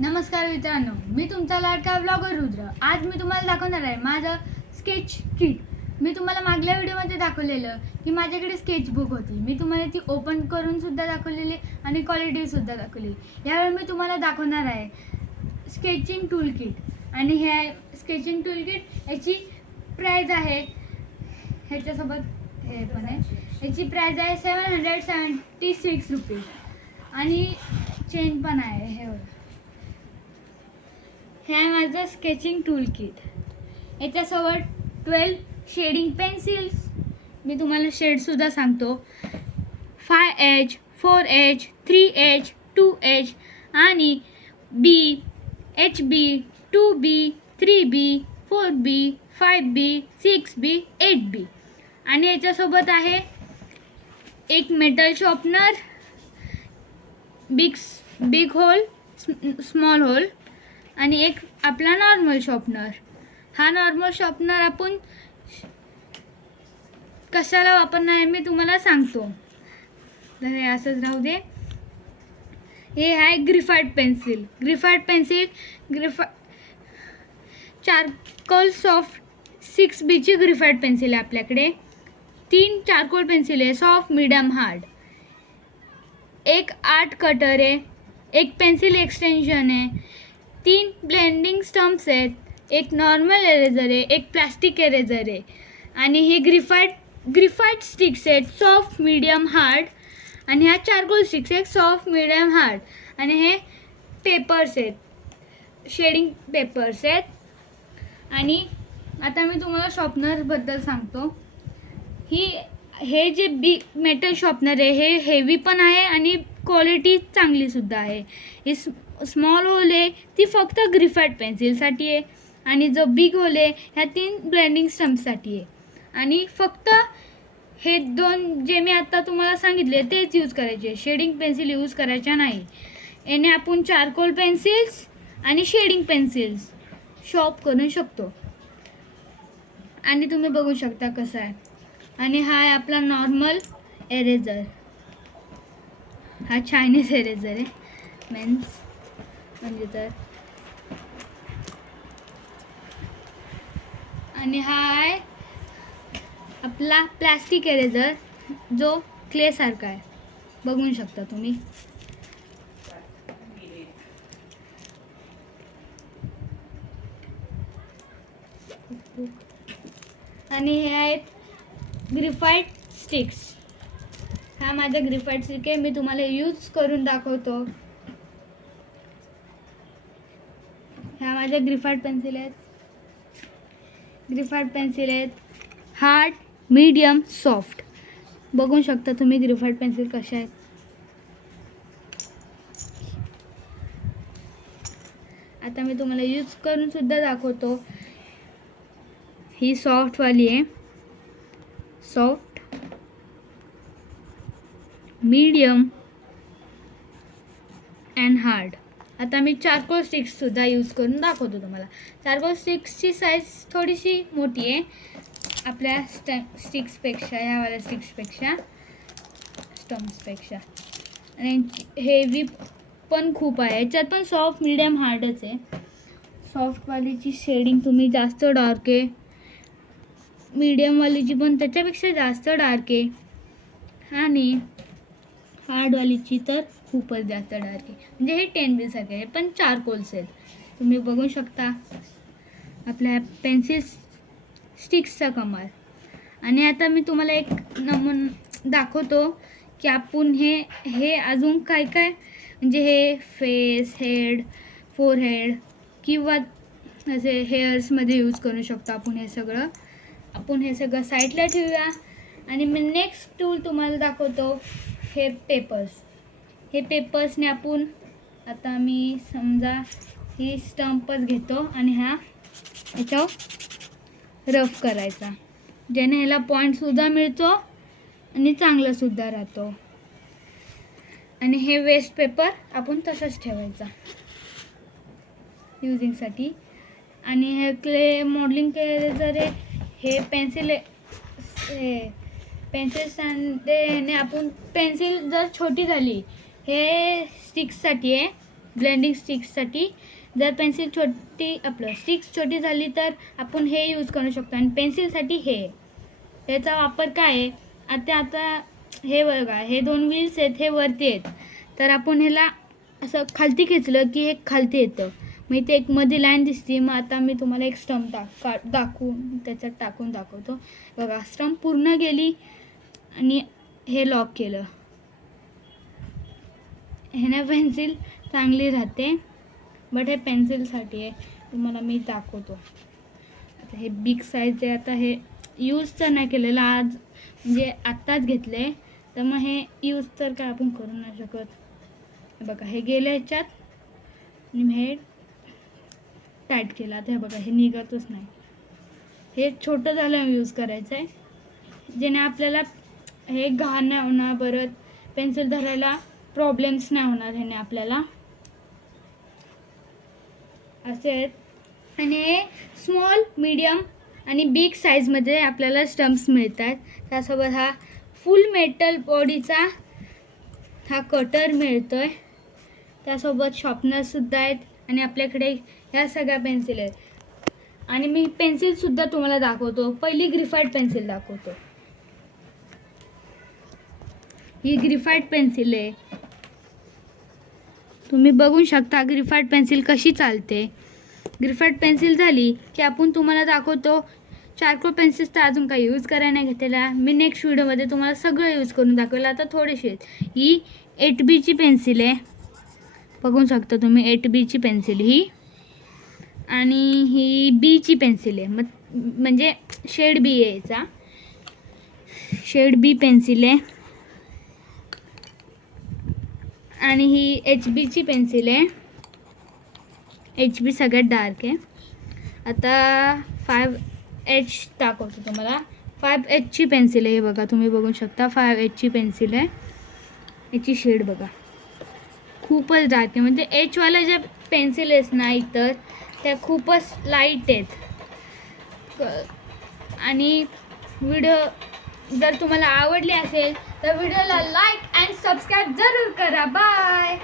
नमस्कार मित्रांनो, मी तुमचा लाडका ब्लॉगर रुद्र. आज मी तुम्हाला दाखवणार आहे माझं स्केच किट. मी तुम्हाला मागल्या व्हिडिओमध्ये दाखवलेलं की माझ्याकडे स्केचबुक होती. मी तुम्हाला ती ओपन करून सुद्धा दाखवलेली आणि क्वालिटी सुद्धा दाखवली. यावेळी मी तुम्हाला दाखवणार आहे स्केचिंग टूल किट. आणि हे स्केचिंग टूल किट याची प्राईज आहे, ह्याच्यासोबत हे पण आहे, याची प्राईज आहे 776 रुपीज आणि चेन पण आहे. हे आहे माझं स्केचिंग टूल किट. याच्यासोबत 12 शेडिंग पेन्सिल्स, मी तुम्हाला शेडसुद्धा सांगतो, 5H, 4H, 3H, 2H आणि B, HB, 2B, 3B, 4B, 5B, 6B, 8B. आणि याच्यासोबत आहे एक metal sharpener, big hole, small hole आणि एक आपला नॉर्मल शॉर्पनर. हा नॉर्मल शॉर्पनर आपण कशाला वापरणार आहे मी तुम्हाला सांगतो. तर हे असंच राहू दे. हे आहे graphite pencil. Charcoal soft 6B graphite pencil आहे आपल्याकडे. 3 चारकोल पेन्सिल आहे, सॉफ्ट, मीडियम, हार्ड. एक आर्ट कटर आहे, एक पेन्सिल एक्सटेन्शन आहे, 3 ब्लेंडिंग स्टम्प्स आहेत, एक नॉर्मल इरेजर आहे, एक प्लास्टिक इरेजर आहे. आणि हे ग्रिफाईट स्टिक्स आहेत, सॉफ्ट, मीडियम, हार्ड. आणि ह्या चारकोल स्टिक्स आहेत, सॉफ्ट, मीडियम, हार्ड. आणि हे पेपर्स आहेत, शेडिंग पेपर्स आहेत. आणि आता मी तुम्हाला शॉर्पनरबद्दल सांगतो. हे जे मेटल शॉर्पनर आहे हे हेवी पण आहे आणि क्वालिटी चांगलीसुद्धा आहे. ही स्मॉल होल आहे ती फक्त ग्रिफाईट पेन्सिलसाठी आहे आणि जो बिग होल आहे ह्या 3 ब्लेंडिंग स्टम्पसाठी आहे. आणि फक्त हे 2 जे मी आता तुम्हाला सांगितले तेच यूज करायचे, शेडिंग पेन्सिल यूज करायच्या नाही. याने आपण चारकोल पेन्सिल्स आणि शेडिंग पेन्सिल्स शॉर्प करू शकतो. आणि तुम्ही बघू शकता कसं आहे. आणि हा आहे आपला नॉर्मल इरेजर. हा चायनीज इरेजर आहे, मीन्स म्हणजे तर. आणि हा आहे आपला प्लास्टिक इरेजर जो क्ले सारखा आहे, बघू शकता तुम्ही. आणि हे आहेत ग्रिफाईट स्टिक्स. हा माझा ग्रिफाईट स्टिक आहे, मी तुम्हाला यूज करून दाखवतो. ह्या माझ्या ग्रिफाईट पेन्सिल आहेत, हार्ड, मीडियम, सॉफ्ट. बघू शकता तुम्ही ग्रिफाईट पेन्सिल कशा आहेत. आता मी तुम्हाला यूज करून सुद्धा दाखवतो. ही सॉफ्टवाली आहे, सॉफ्ट, मीडियम अँड हार्ड. आता मी चारकोल स्टिक्ससुद्धा यूज करून दाखवतो तुम्हाला. चारकोल स्टिक्सची साईज थोडीशी मोठी आहे आपल्या स्टिक्सपेक्षा, ह्यावाल्या स्टिक्सपेक्षा, स्टम्प्सपेक्षा. आणि हेवी पण खूप आहे. याच्यात पण सॉफ्ट, मीडियम, हार्डच आहे. सॉफ्टवालीची शेडिंग तुम्ही जास्त डार्क आहे, मीडियमवालीची पण त्याच्यापेक्षा जास्त डार्क आहे आणि हार्डवालीची तर खूपच जास्त डार्क आहे. म्हणजे हे 10B सारखे आहे पण चारकोल्स आहेत. तुम्ही बघू शकता आपल्या पेन्सिल स्टिक्सचा कमाल. आणि आता मी तुम्हाला एक नमुना दाखवतो की आपण हे अजून काय म्हणजे हे फेस, हेड, फोरहेड किंवा असे हेअर्समध्ये यूज करू शकतो आपण. हे सगळं साईडला ठेवूया. आणि मी नेक्स्ट टूल तुम्हाला दाखवतो, हे पेपर्सने आपण, आता मी समजा ही स्टंपच घेतो आणि ह्याच्यावर रफ करायचा, ज्याने ह्याला पॉईंटसुद्धा मिळतो आणि चांगलंसुद्धा राहतो. आणि हे वेस्ट पेपर आपण तसंच ठेवायचा युजिंगसाठी. आणि हे क्ले मॉडेलिंग इरेजर आहे. हे पेन्सिल स्टँडने आपण पेन्सिल जर छोटी झाली, हे स्टिक्ससाठी आहे ब्लेंडिंग स्टिक्ससाठी. जर पेन्सिल छोटी स्टिक्स छोटी झाली तर आपण हे यूज करू शकतो. आणि पेन्सिलसाठी याचा वापर काय आहे, आता हे बघा, हे 2 व्हील्स आहेत, हे वरती आहेत. तर आपण ह्याला असं खालती खेचलं की हे खालती येतं. मग इथे एक मध्ये लाईन दिसते. मग आता मी तुम्हाला एक स्टंप दाखवून त्याच्यात टाकून दाखवतो. बघा, स्टंप पूर्ण गेली आणि हे लॉक केलं. ह्याने पेन्सिल चांगली राहते. बट हे पेन्सिलसाठी आहे, तुम्हाला मी दाखवतो. आता हे बिग साईज आहे. आता हे यूज तर नाही केलेलं, आज म्हणजे आत्ताच घेतलं आहे. तर मग हे यूज तर काय आपण करू नाही शकत. बघा, हे गेलं ह्याच्यात आणि हे टाईट केलं. आता हे बघा, हे निघतच नाही. हे छोटं झालं यूज करायचं आहे, जेणे आपल्याला हे घाण नाही होणार. परत पेन्सिल धरायला प्रॉब्लेम्स नाही होणार ह्याने आपल्याला. असे आहेत. आणि हे स्मॉल, मीडियम आणि बिग साईजमध्ये आपल्याला स्टम्प्स मिळतात. त्यासोबत हा फुल मेटल बॉडीचा हा कटर मिळतो आहे. त्यासोबत शॉर्पनरसुद्धा आहेत. आणि आपल्याकडे ह्या सगळ्या पेन्सिल आहेत. आणि मी पेन्सिलसुद्धा तुम्हाला दाखवतो. पहिली ग्रिफाईट पेन्सिल दाखवतो. ही ग्रिफाईट पेन्सिल आहे. तुम्ही बघू शकता ग्रिफाईट पेन्सिल कशी चालते. ग्रिफाईट पेन्सिल झाली की आपण तुम्हाला दाखवतो. चारकोल पेन्सिल्स तर अजून काही यूज करायला नाही घेतलेला. मी नेक्स्ट व्हिडिओमध्ये तुम्हाला सगळं यूज करून दाखवलं. आता थोडेसे आहेत. ही 8B पेन्सिल आहे, बघू शकता तुम्ही. 8B पेन्सिल ही. आणि ही बीची पेन्सिल आहे, म्हणजे शेड बी आहे याचा. शेड बी पेन्सिल आहे. आणि ही HB पेन्सिल आहे. HB सगळ्यात डार्क आहे. आता 5H दाखवतो तुम्हाला. 5H पेन्सिल आहे. हे बघा, तुम्ही बघू शकता. 5H पेन्सिल आहे. याची शेड बघा, खूपच डार्क आहे. म्हणजे Hवाल्या ज्या पेन्सिल आहेत ना इतर, त्या खूपच लाईट आहेत. आणि व्हिडिओ जर तुम्हाला आवडली असेल तर व्हिडिओला लाईक अँड सबस्क्राईब जरूर करा. बाय.